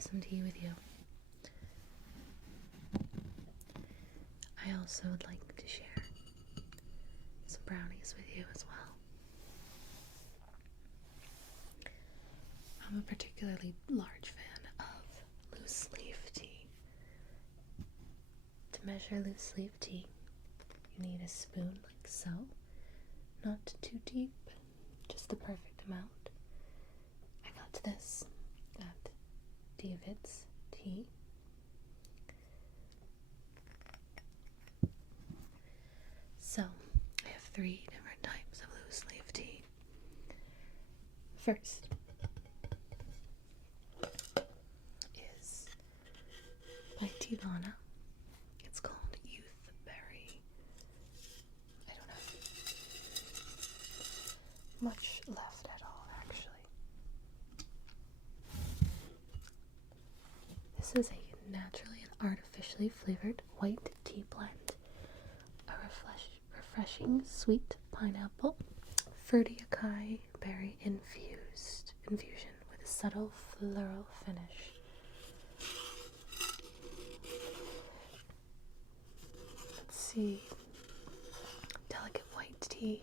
some tea with you. I also would like to share some brownies with you as well. I'm a particularly large fan of loose leaf tea. To measure loose leaf tea, you need a spoon like so, not too deep, just the perfect amount. I got this at David's Tea. So, I have 3 different types of loose leaf tea. First is by Tivana. It's called Youth Berry. I don't have much left at all, actually. This is a naturally and artificially flavored white tea blend. A refreshing sweet pineapple, fruity acai berry infusion with a subtle floral finish. Let's see. Delicate white tea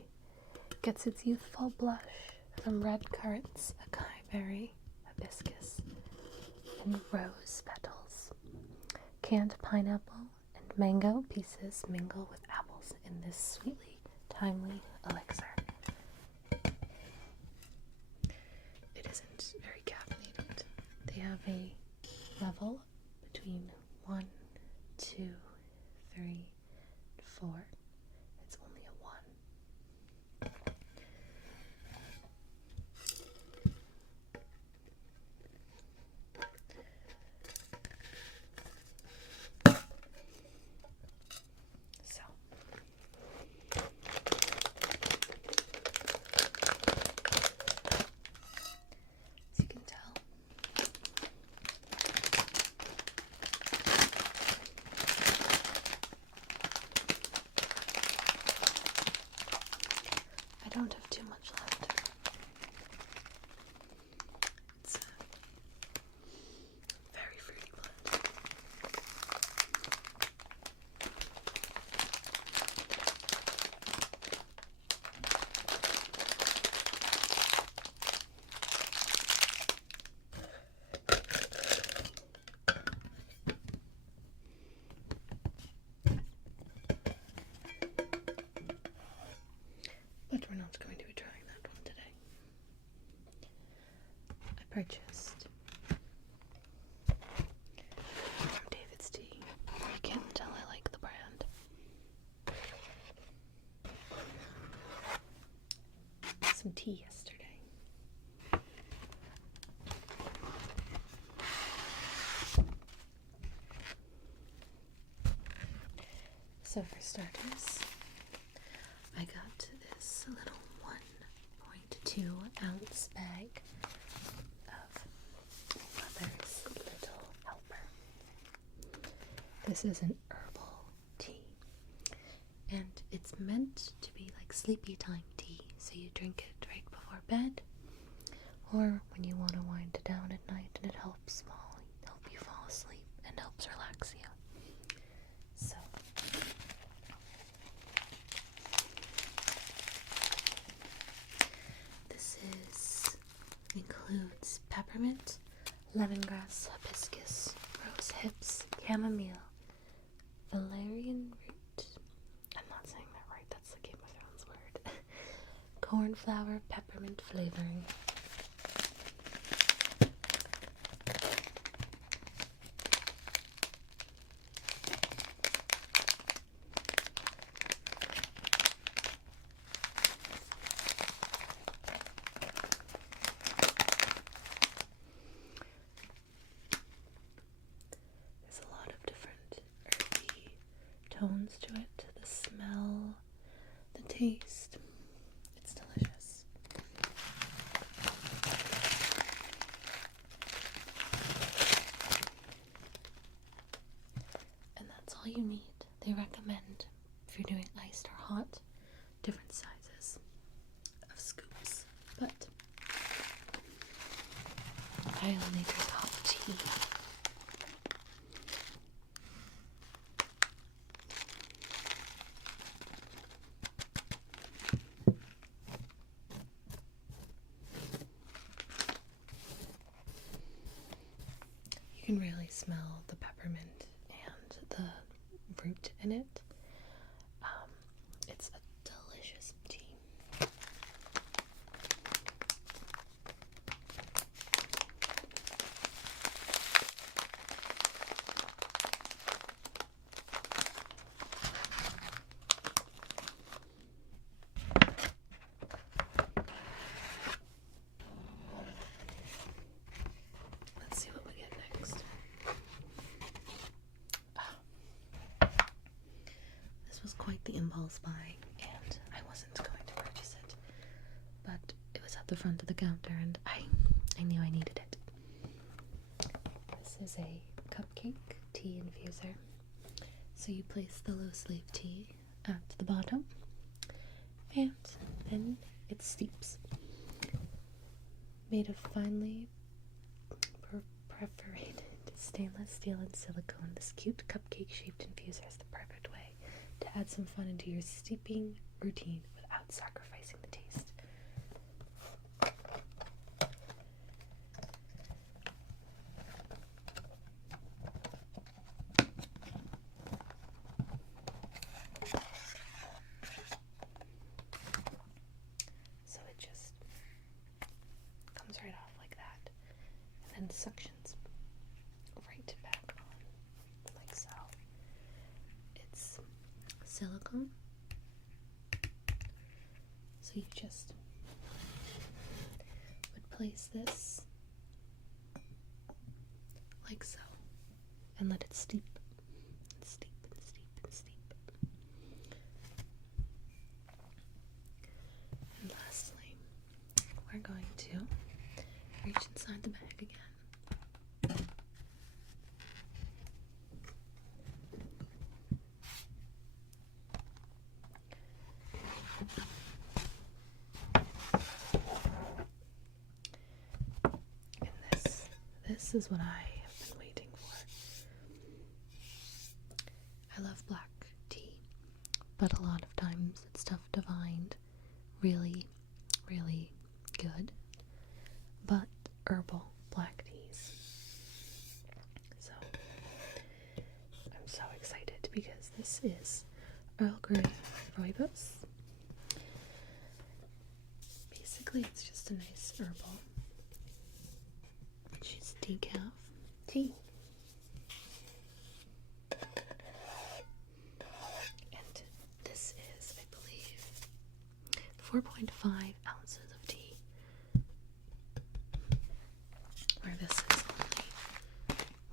gets its youthful blush from red currants, acai berry, hibiscus, and rose petals. Canned pineapple and mango pieces mingle with apples in this sweetly timely elixir. It isn't very caffeinated. They have a level between 1, 2, 3, 4. It's only a 1. So, as you can tell, I don't have too much left. It's a very fruity blend. But we're not going to be trying that one today. I purchased from David's Tea. You can't tell I like the brand. Some tea yesterday. So for starters, I got this little 1.2 ounce bag of Mother's Little Helper. This is an herbal tea, and it's meant to be like sleepy time tea, so you drink it right before bed, or when you want to wind down at night, and it helps help you fall asleep and helps relax you. So includes peppermint, lemongrass, hibiscus, rose hips, chamomile, valerian root. I'm not saying that right, that's the Game of Thrones word. Cornflower, peppermint flavoring. Tones to it, the smell, the taste. It's delicious. And that's all you need. They recommend, if you're doing iced or hot, different sizes of scoops. But I only drink hot tea. can really smell the peppermint and the root in it. It's a delicious tea. Let's see what we get next. This was quite the impulse buy, and I wasn't going to purchase it, but it was at the front of the counter, and I knew I needed it. This is a cupcake tea infuser. So you place the low sleeve tea at the bottom, and then it steeps. Made of finely perforated stainless steel and silicone, this cute cupcake-shaped infuser is the perfect way to add some fun into your steeping routine without sacrificing the taste. So it just comes right off like that, and then suctions right back on, like so. It's silicone, so you just would place this like so, and let it steep and steep and steep and steep. And lastly, we're going to reach inside the bag again. And this is what I have been waiting for. I love black tea, but a lot of times it's tough to find really, really good, but herbal black teas. So I'm so excited because this is Earl Grey rooibos. Basically, it's just a nice herbal, she's decaf tea. And this is, I believe, 4.5 ounces of tea, where this is only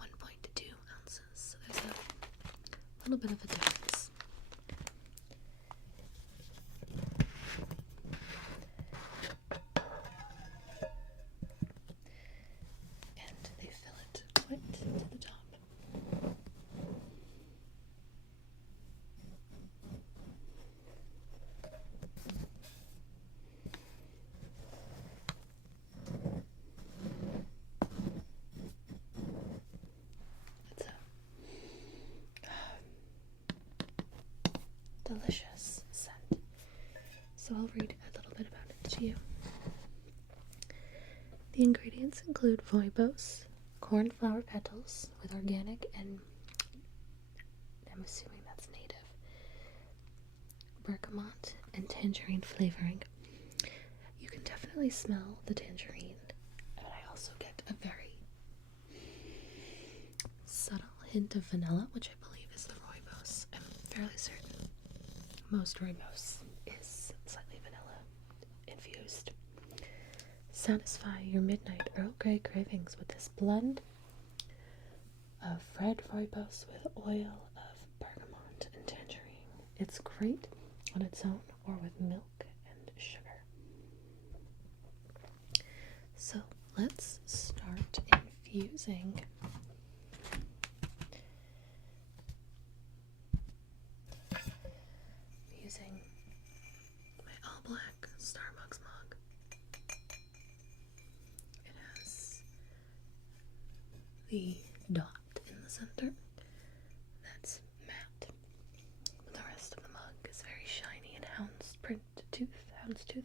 1.2 ounces, so there's a little bit of a difference. And they fill it quite to the top. It's a delicious scent. So I'll read a little bit about it to you. The ingredients include rooibos, cornflower petals with organic and, I'm assuming that's native, bergamot and tangerine flavoring. You can definitely smell the tangerine, but I also get a very subtle hint of vanilla, which I believe is the rooibos. I'm fairly certain most rooibos is slightly vanilla infused. Satisfy your midnight Earl Grey cravings with this blend of red rooibos with oil of bergamot and tangerine. It's great on its own or with milk and sugar. So let's start infusing. Using my all black Starbucks mug. It has the dot in the center that's matte. The rest of the mug is very shiny and houndstooth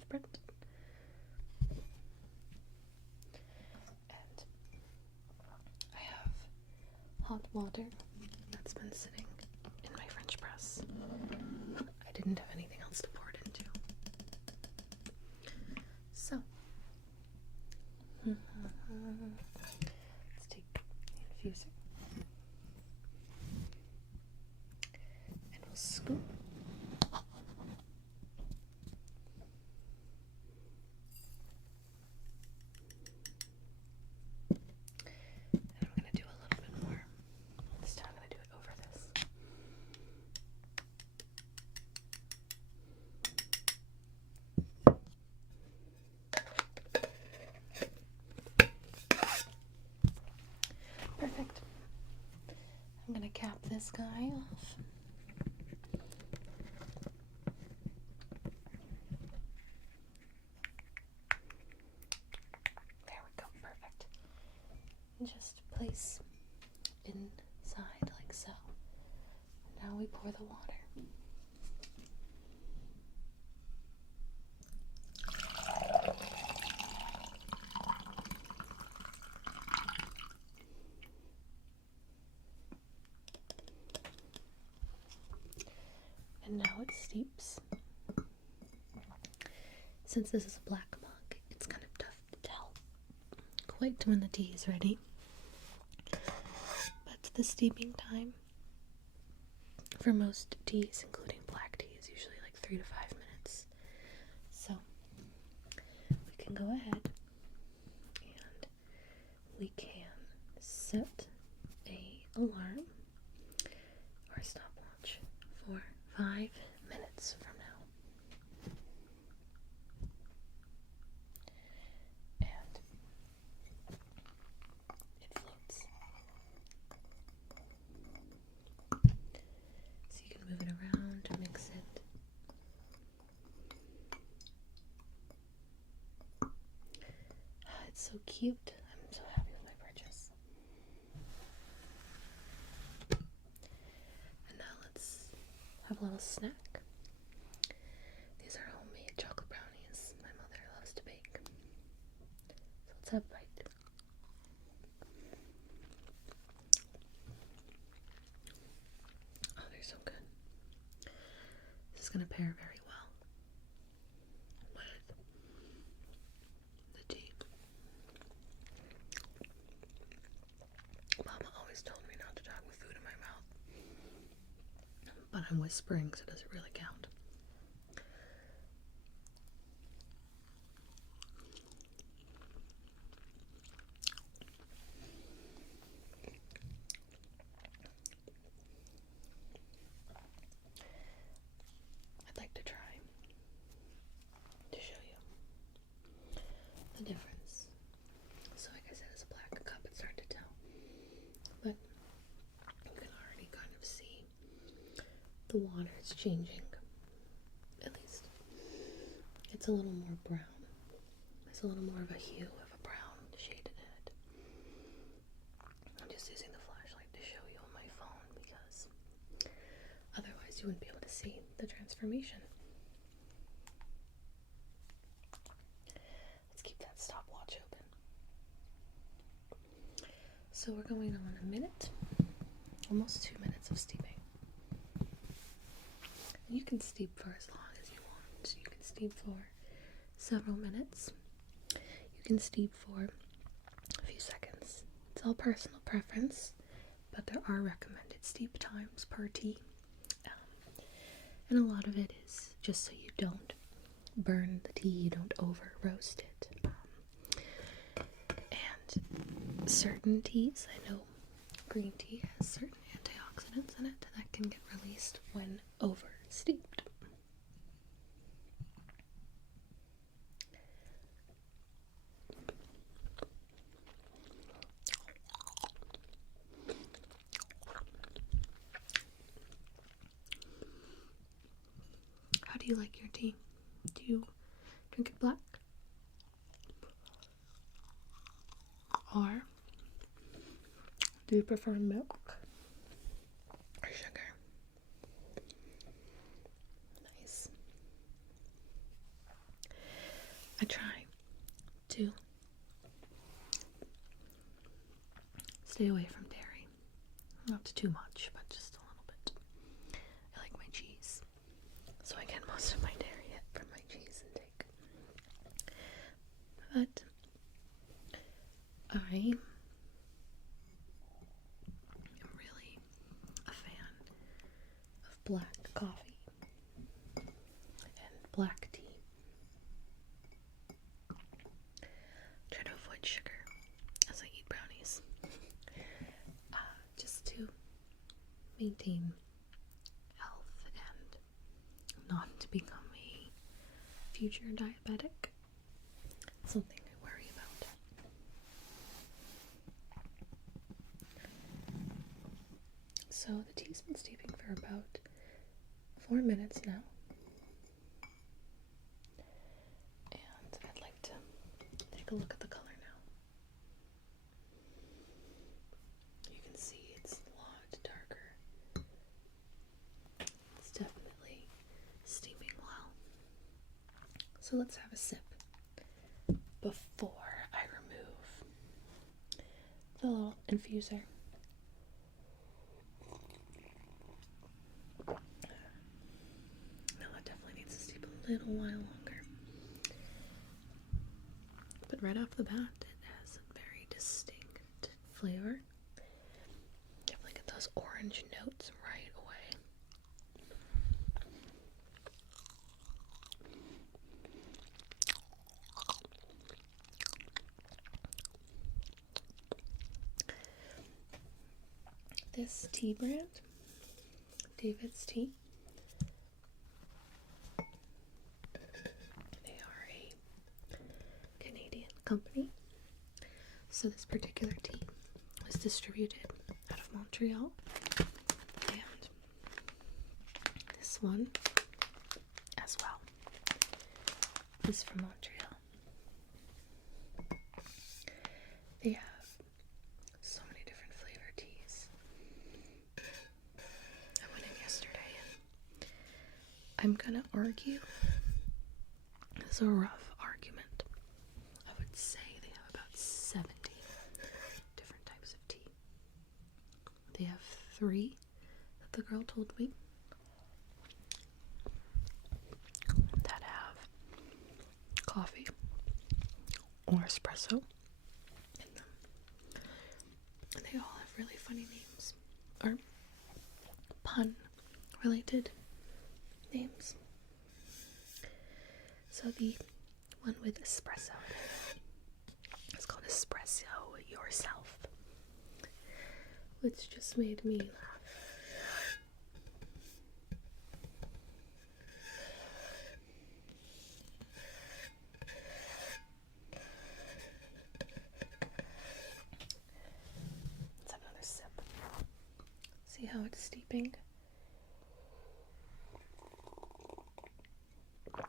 print. And I have water that's been sitting in my French press. I didn't have anything else to pour it into. So, let's take the infuser and we'll scoop. And I'm going to do a little bit more. This time I'm going to do it over this. Perfect. I'm going to cap this guy off. There we go, perfect. And just place inside like so. Now we pour the water. And now it steeps. Since this is a black mug, it's kind of tough to tell quite when the tea is ready. But the steeping time for most teas, including black tea, is usually like 3 to 5 minutes. So we can go ahead and we can set a alarm or a stopwatch for 5 minutes from now. And it floats. So you can move it around to mix it. It's so cute. I'm so happy with my purchase. And now let's have a little snack. These are homemade chocolate brownies my mother loves to bake. So let's have a bite. Oh, they're so good. This is going to pair very well with the tea. Mama always told me not to talk with food in my mouth. But I'm whispering, so does it really count? I'd like to try to show you the difference. So like I said, it's a black cup, it's hard to tell. But you can already kind of see the water is changing. At least it's a little more brown. There's a little more of a hue of a brown shade in it. I'm just using the flashlight to show you on my phone because otherwise you wouldn't be able to see the transformation. Let's keep that stopwatch open. So we're going on a minute, almost 2 minutes of steeping. You can steep for as long as you want. You can steep for several minutes. You can steep for a few seconds. It's all personal preference, but there are recommended steep times per tea. And a lot of it is just so you don't burn the tea, you don't over roast it. And certain teas, I know green tea has certain antioxidants in it that can get released when over steeped. How do you like your tea? Do you drink it black? Or do you prefer milk or sugar? Nice. I try to stay away from dairy. Not too much, but just a little bit. I like my cheese, so I get most of my dairy from my cheese intake. But I am really a fan of black coffee and black tea. Try to avoid sugar as I eat brownies, just to maintain health and not to become a future diabetic. Something I worry about. So the tea's been steeping for about 4 minutes now. And I'd like to take a look at the color now. You can see it's a lot darker. It's definitely steaming well. So let's have a sip before I remove the little infuser. Now that definitely needs to steep a little while longer. But right off the bat, it has a very distinct flavor. Definitely get those orange notes right away. This tea brand, David's Tea, they are a Canadian company. So this particular tea was distributed out of Montreal, and this one as well is from Montreal. They have so many different flavor teas. I went in yesterday and I'm gonna argue, it's a rough argument, I would say they have about 70 different types of tea. They have 3 that the girl told me that have coffee or espresso in them. And they all have really funny names, or pun related names. So the one with espresso in it is called Espresso Yourself, which just made me laugh. Let's have another sip. See how it's steeping? I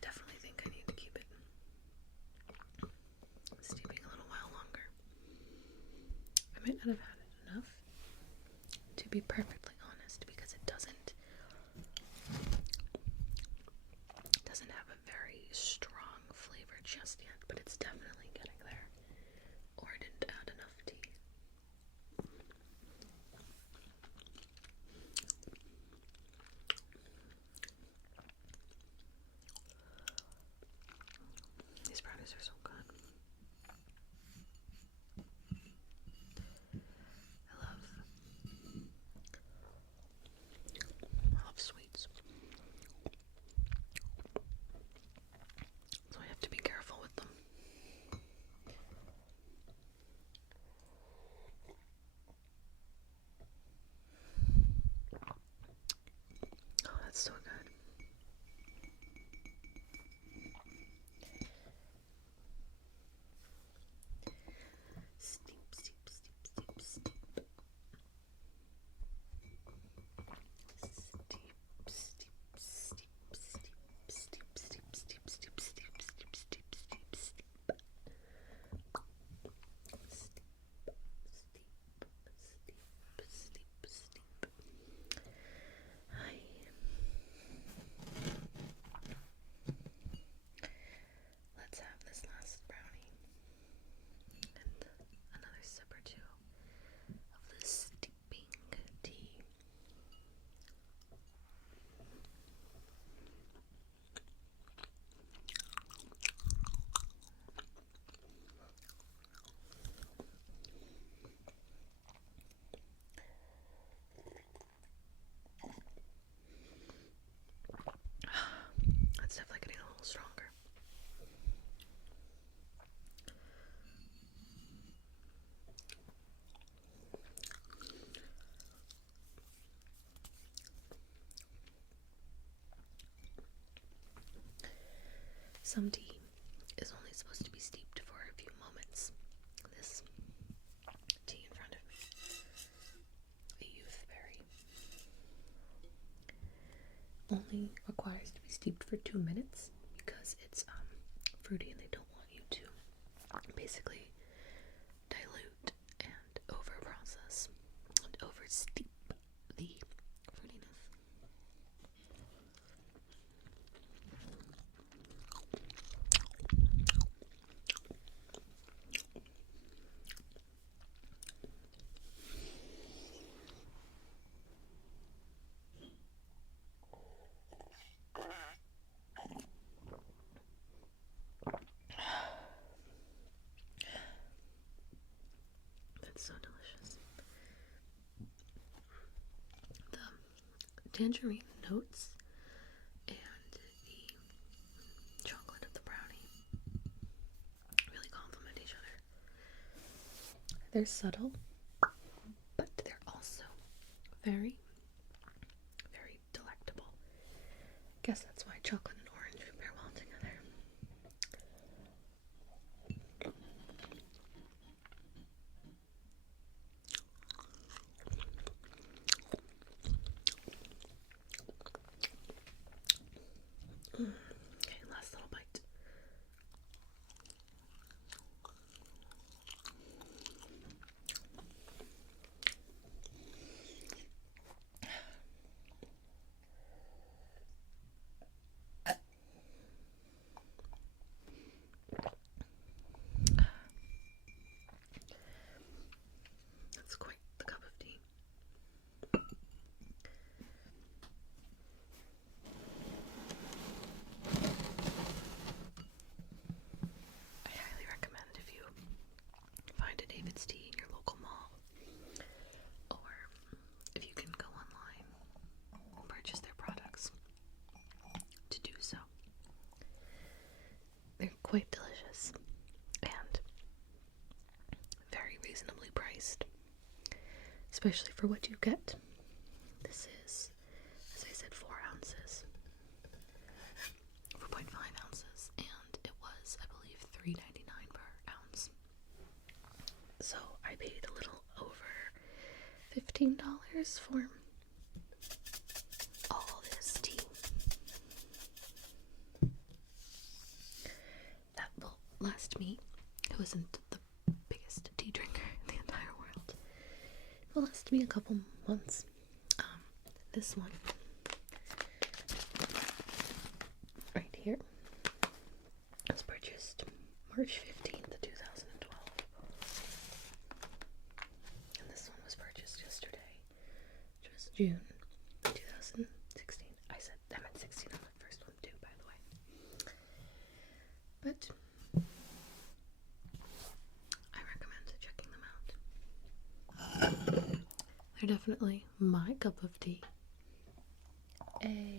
definitely think I need to keep it steeping a little while longer. I might not have had it enough, to be perfectly honest, because it doesn't have a very strong flavor just yet, but it's definitely getting there. Or I didn't add enough tea. These brownies are so good. I love some tea is only supposed to be steeped for a few moments. This tea in front of me, a youthberry, only requires to be steeped for 2 minutes because it's fruity and they don't want you to basically dilute and over process and over steep the fruitiness. That's so delicious. The tangerine notes and the chocolate of the brownie really complement each other. They're subtle, but they're also very, very delectable. I guess that's why chocolate and orange pair well together. Okay, last little bite. That's quite the cup of tea. I highly recommend if you find a David's Tea in your local mall, or if you can go online and purchase their products, to do so. They're quite delicious and very reasonably priced, especially for what you get. This is, as I said, 4 ounces, 4.5 ounces, and it was, I believe, $3.99 per ounce. So I paid a little over $15 for all this tea. That will last me, who isn't the biggest tea drinker in the entire world, it will last me a couple months. This one right here was purchased March 15th, 2012. And this one was purchased yesterday, which was June 2016. I meant 16 on the first one too, by the way. But I recommend checking them out. They're definitely my cup of tea. A